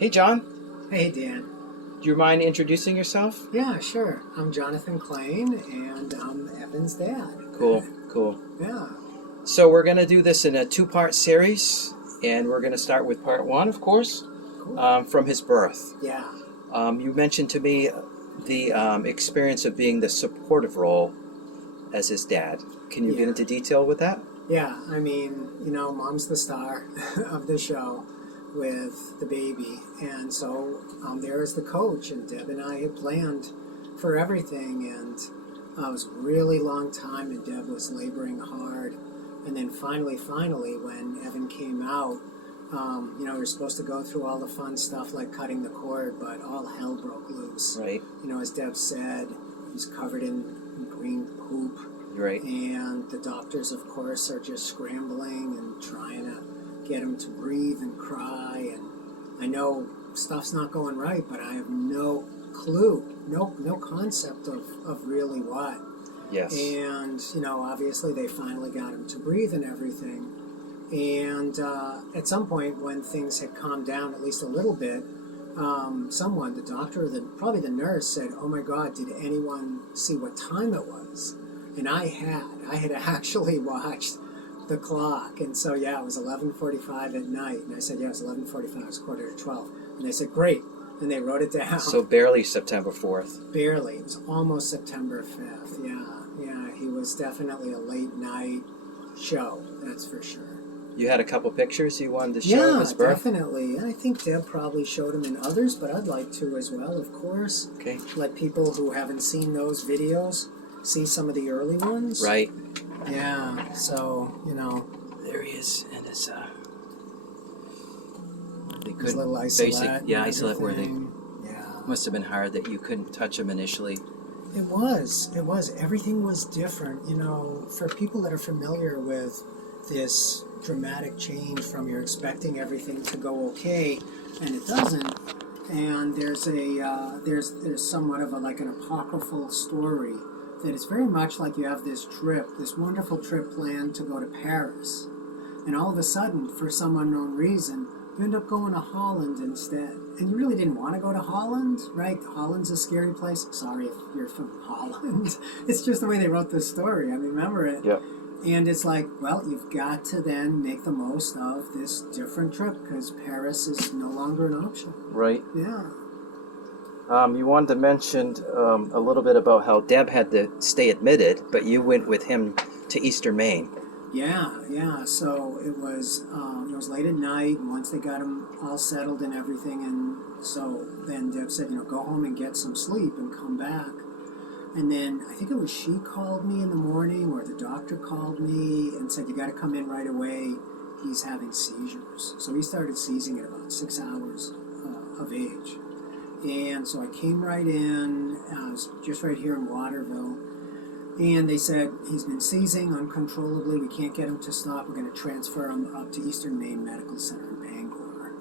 Hey, John. Hey, Dan. Do you mind introducing yourself? Yeah, sure. I'm Jonathan Klein, and I'm Evan's dad. Cool. Yeah. So we're going to do this in a two-part series, and we're going to start with part one, of course, Cool. from his birth. Yeah. You mentioned to me the experience of being the supportive role as his dad. Can you get into detail with that? Yeah, I mean, mom's the star of the show with the baby, and so I'm there as the coach, and Deb and I had planned for everything, and it was a really long time, and Deb was laboring hard, and then finally, when Evan came out, we were supposed to go through all the fun stuff like cutting the cord, but all hell broke loose. Right. As Deb said, he's covered in green poop. Right. And the doctors, of course, are just scrambling and trying to get him to breathe and cry. And I know stuff's not going right, but I have no clue, no concept of really what. Yes. And, obviously they finally got him to breathe and everything. And at some point when things had calmed down at least a little bit, someone, the doctor, probably the nurse, said, "Oh my God, did anyone see what time it was?" And I had actually watched the clock, and so it was 11:45 at night, and I said, it was 11:45, it was 11:45, and they said, great, and they wrote it down. So barely September 4th. Barely, it was almost September 5th, he was definitely a late night show, that's for sure. You had a couple pictures you wanted to show of his birth? Yeah, definitely. I think Deb probably showed him in others, but I'd like to as well, of course. Okay. Let people who haven't seen those videos see some of the early ones. Right. Yeah, so, There he is, and his, they his little isolate. Isolate where they Yeah. must have been hard that you couldn't touch him initially. It was. Everything was different, for people that are familiar with this dramatic change from you're expecting everything to go okay, and it doesn't. And there's there's somewhat of an apocryphal story that it's very much like you have this wonderful trip planned to go to Paris. And all of a sudden, for some unknown reason, you end up going to Holland instead. And you really didn't want to go to Holland, right? Holland's a scary place. Sorry if you're from Holland. It's just the way they wrote this story. I remember it. Yep. And it's like, well, you've got to then make the most of this different trip because Paris is no longer an option. Right. Yeah. You wanted to mention a little bit about how Deb had to stay admitted, but you went with him to Eastern Maine. Yeah. So it was late at night, and once they got him all settled and everything, and so then Deb said, go home and get some sleep and come back. And then I think it was she called me in the morning, or the doctor called me and said, you got to come in right away. He's having seizures. So he started seizing at about 6 hours of age. And so I came right in. I was just right here in Waterville. And they said, he's been seizing uncontrollably. We can't get him to stop. We're going to transfer him up to Eastern Maine Medical Center in Bangor.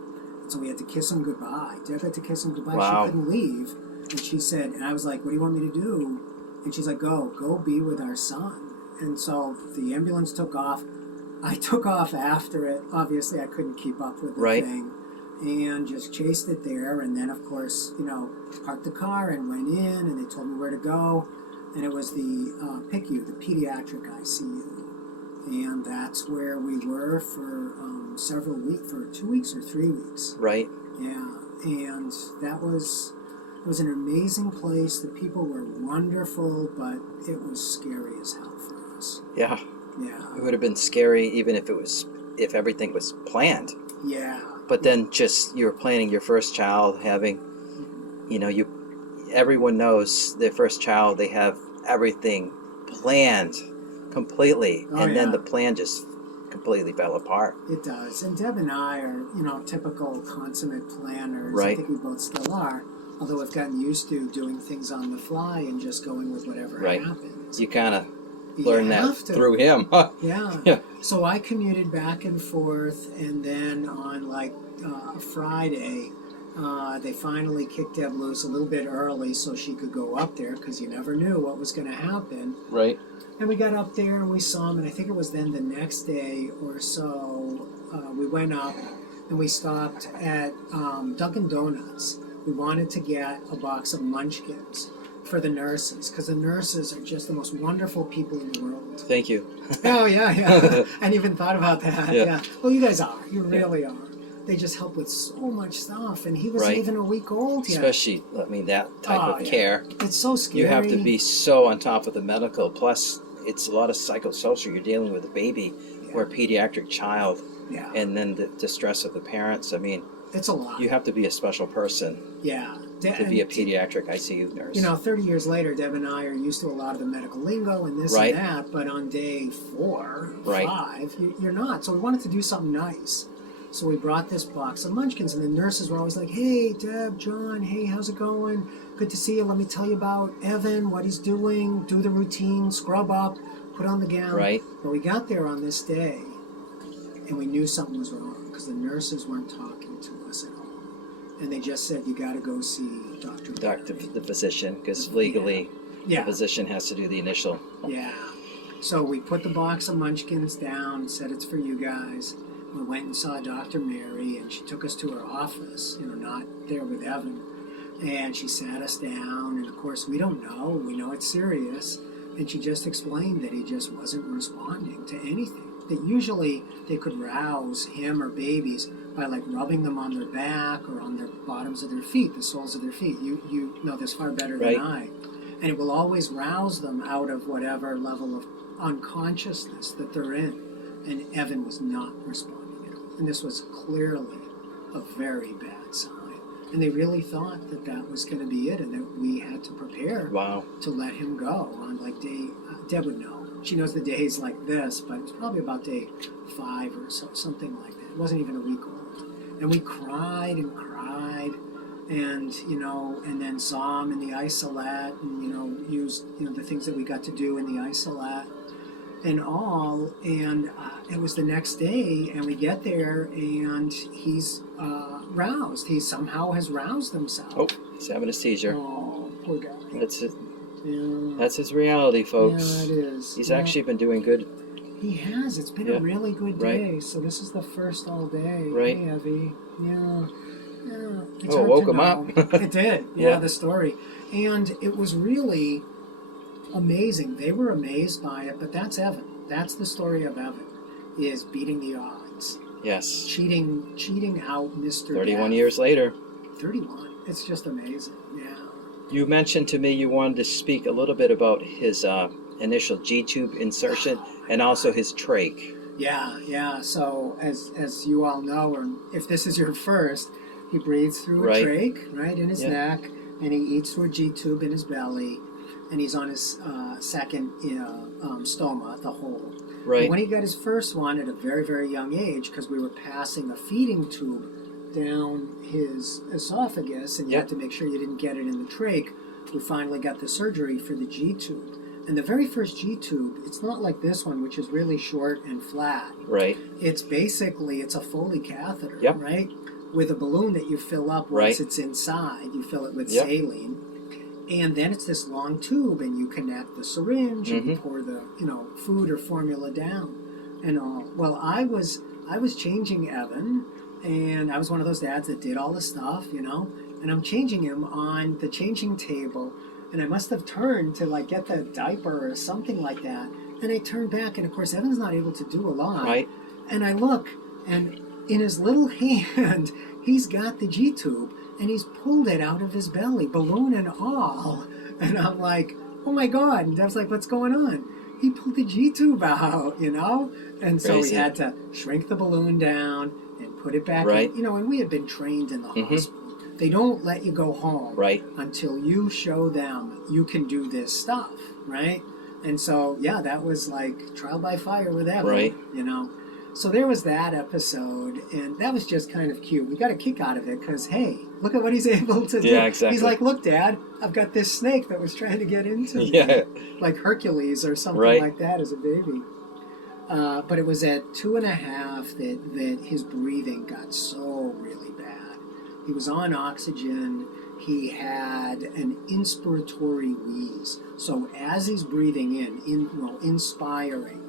And so we had to kiss him goodbye. Deb had to kiss him goodbye. Wow. She couldn't leave. And she said, and I was like, what do you want me to do? And she's like, go be with our son. And so the ambulance took off. I took off after it. Obviously, I couldn't keep up with the thing. And just chased it there. And then, of course, parked the car and went in, and they told me where to go. And it was the PICU, the pediatric ICU. And that's where we were for several weeks, for 2 weeks or 3 weeks. Right. Yeah. And it was an amazing place. The people were wonderful, but it was scary as hell for us. Yeah. Yeah. It would have been scary even if everything was planned. Yeah. But then just you were planning your first child, having, everyone knows their first child, they have everything planned completely, and then the plan just completely fell apart. It does. And Deb and I are, typical consummate planners. Right. I think we both still are, although we've gotten used to doing things on the fly and just going with whatever happens. You kind of learned that through him. Yeah. So I commuted back and forth, and then on Friday, they finally kicked Deb loose a little bit early so she could go up there, because you never knew what was going to happen. Right. And we got up there and we saw him, and I think it was then the next day or so, we went up and we stopped at Dunkin' Donuts. We wanted to get a box of Munchkins for the nurses, because the nurses are just the most wonderful people in the world. Thank you. Oh, yeah. I hadn't even thought about that. Yeah. Well, you guys are. You really are. They just help with so much stuff, and he wasn't even a week old yet. Especially, that type of care. It's so scary. You have to be so on top of the medical. Plus, it's a lot of psychosocial. You're dealing with a baby or a pediatric child, and then the distress of the parents. I mean, it's a lot. You have to be a special person. Yeah. To be a pediatric ICU nurse. 30 years later, Deb and I are used to a lot of the medical lingo and this and that, but on day 4, 5, you're not. So we wanted to do something nice. So we brought this box of Munchkins, and the nurses were always like, hey, Deb, John, hey, how's it going? Good to see you. Let me tell you about Evan, what he's doing, do the routine, scrub up, put on the gown. Right. But we got there on this day, and we knew something was wrong because the nurses weren't talking to us at all. And they just said, you got to go see Dr. The physician, because legally the physician has to do the initial. Yeah. So we put the box of Munchkins down, said it's for you guys. We went and saw Dr. Mary, and she took us to her office, not there with Evan. And she sat us down, and of course we don't know. We know it's serious. And she just explained that he just wasn't responding to anything. That usually they could rouse him or babies by rubbing them on their back or on their bottoms of their feet, the soles of their feet. You know this far better than I. And it will always rouse them out of whatever level of unconsciousness that they're in. And Evan was not responding at all. And this was clearly a very bad sign. And they really thought that that was going to be it, and that we had to prepare to let him go on day, Deb would know. She knows the days like this, but it was probably about day 5 or so, something like that. It wasn't even a week old. And we cried and cried, and and then saw him in the isolate, and used the things that we got to do in the isolate and all. And it was the next day, and we get there, and he's roused. He somehow has roused himself. Oh, he's having a seizure. Oh, poor guy. That's it. Yeah. That's his reality, folks. Yeah, it is. He's actually been doing good. He has. It's been a really good day. So this is the first all day. Right. Hey, Evie. Yeah. It's hard woke him up. It did. Yeah, the story. And it was really amazing. They were amazed by it, but that's Evan. That's the story of Evan, is beating the odds. Yes. Cheating out Mr. 31 Death. years later. 31. It's just amazing. Yeah. You mentioned to me you wanted to speak a little bit about his initial G-tube insertion and also his trach. Yeah. So as you all know, or if this is your first, he breathes through a trach, in his neck, and he eats through a G-tube in his belly, and he's on his second stoma, the hole. Right. But when he got his first one at a very, very young age, because we were passing a feeding tube down his esophagus, and you had to make sure you didn't get it in the trach, we finally got the surgery for the G-tube. And the very first G-tube, it's not like this one, which is really short and flat. Right. It's a Foley catheter, Yep. right? With a balloon that you fill up once it's inside. You fill it with saline. And then it's this long tube, and you connect the syringe, and you pour the, food or formula down and all. Well, I was changing Evan, and I was one of those dads that did all the stuff, and I'm changing him on the changing table, and I must have turned to get the diaper or something like that, and I turned back, and of course Evan's not able to do a lot. Right. And I look, and in his little hand, he's got the G-tube, and he's pulled it out of his belly, balloon and all. And I'm like, oh my God. And Deb's like, what's going on? He pulled the G-tube out, And so we had to shrink the balloon down and put it back in. And we had been trained in the hospital. They don't let you go home until you show them you can do this stuff, right? And so, that was like trial by fire with Evan, So there was that episode, and that was just kind of cute. We got a kick out of it because, hey, look at what he's able to do. Yeah, exactly. He's like, look, Dad, I've got this snake that was trying to get into me. Yeah. Like Hercules or something like that as a baby. But it was at 2.5 that his breathing got so really bad. He was on oxygen. He had an inspiratory wheeze. So as he's breathing inspiring,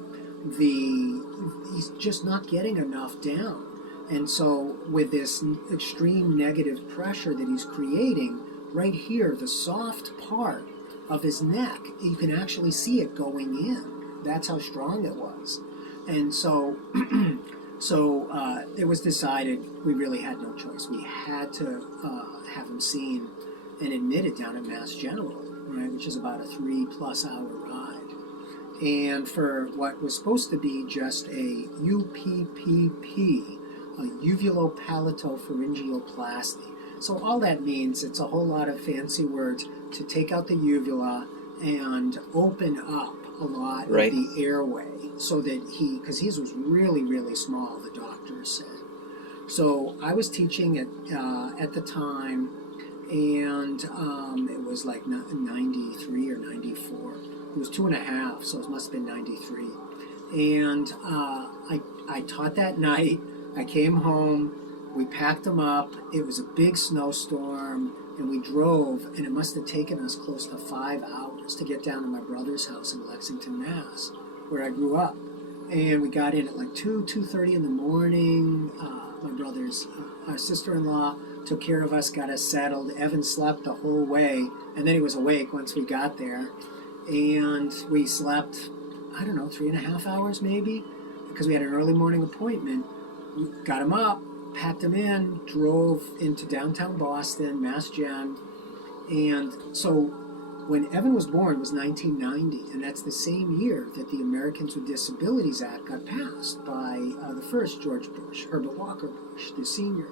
he's just not getting enough down. And so with this extreme negative pressure that he's creating, right here, the soft part of his neck, you can actually see it going in. That's how strong it was. And so, it was decided we really had no choice. We had to have him seen and admitted down at Mass General, right, which is about a 3+ hour ride. And for what was supposed to be just a UPPP, a uvulopalatopharyngeoplasty. So all that means, it's a whole lot of fancy words to take out the uvula and open up a lot of the airway, so that because he was really, really small, the doctors said. So I was teaching at the time, and it was like 93 or 94. It was 2.5, so it must have been 93. And I taught that night. I came home, we packed him up. It was a big snowstorm, and we drove, and it must have taken us close to 5 hours to get down to my brother's house in Lexington, Mass, where I grew up. And we got in at like 2:30 in the morning. My brother's our sister-in-law took care of us, got us settled. Evan slept the whole way, and then he was awake once we got there. And we slept, I don't know, 3.5 hours maybe, because we had an early morning appointment. We got him up, packed him in, drove into downtown Boston, Mass Gen. And so when Evan was born was 1990, and that's the same year that the Americans with Disabilities Act got passed by the first George Bush, Herbert Walker Bush, the senior.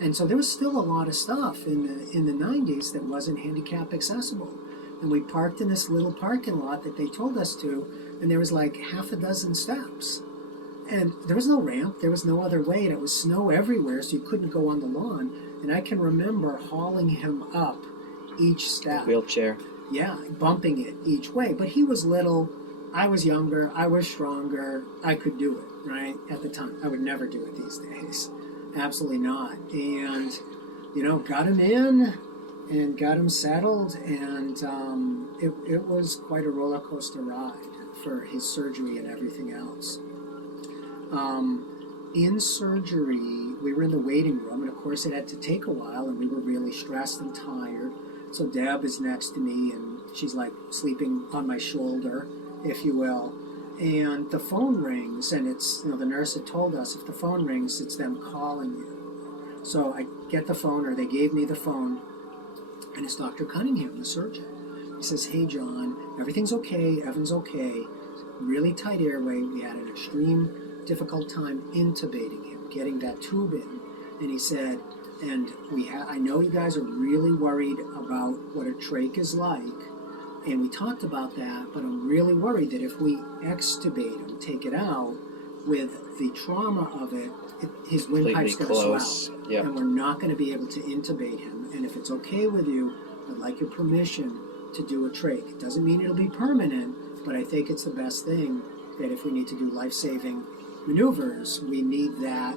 And so there was still a lot of stuff in the 90s that wasn't handicap accessible. And we parked in this little parking lot that they told us to, and there was like half a dozen steps. And there was no ramp, there was no other way, and it was snow everywhere, so you couldn't go on the lawn. And I can remember hauling him up each step. Wheelchair. Yeah, bumping it each way. But he was little, I was younger, I was stronger, I could do it, right, at the time. I would never do it these days. Absolutely not. And, got him in and got him settled, and it was quite a roller coaster ride for his surgery and everything else. In surgery, we were in the waiting room, and of course it had to take a while, and we were really stressed and tired. So Deb is next to me, and she's like sleeping on my shoulder, if you will. And the phone rings, and it's, the nurse had told us, if the phone rings, it's them calling you. So I get the phone, or they gave me the phone, and it's Dr. Cunningham, the surgeon. He says, "Hey, John, everything's okay, Evan's okay, really tight airway. We had an extreme difficult time intubating him, getting that tube in." And he said, and I know you guys are really worried about what a trach is like, and we talked about that, but I'm really worried that if we extubate him, take it out, with the trauma of it, his windpipe's going to swell, and we're not going to be able to intubate him. And if it's okay with you, I'd like your permission to do a trach. It doesn't mean it'll be permanent, but I think it's the best thing, that if we need to do life-saving maneuvers, we need that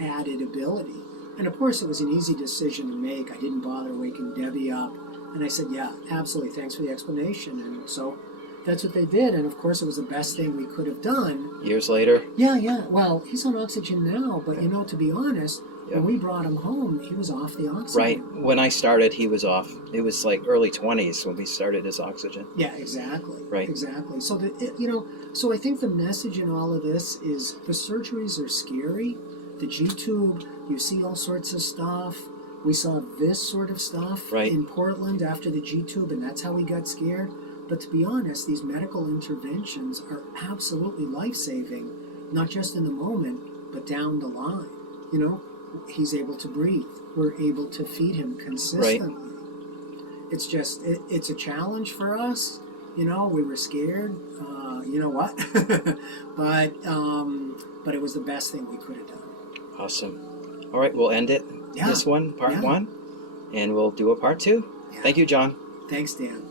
added ability. And of course, it was an easy decision to make. I didn't bother waking Debbie up. And I said, yeah, absolutely, thanks for the explanation. And so that's what they did. And of course, it was the best thing we could have done. Years later? Yeah. Well, he's on oxygen now. But, to be honest, when we brought him home, he was off the oxygen. Right. When I started, he was off. It was like early 20s when we started his oxygen. Yeah, exactly. Right. Exactly. So, so I think the message in all of this is the surgeries are scary. The G-tube, you see all sorts of stuff. We saw this sort of stuff in Portland after the G-tube, and that's how we got scared. But to be honest, these medical interventions are absolutely life-saving, not just in the moment, but down the line. He's able to breathe. We're able to feed him consistently. It's just, it's a challenge for us. We were scared. You know what? but it was the best thing we could have done. Awesome. All right, we'll end it. This one, part 1, and we'll do a part 2. Yeah. Thank you, John. Thanks, Dan.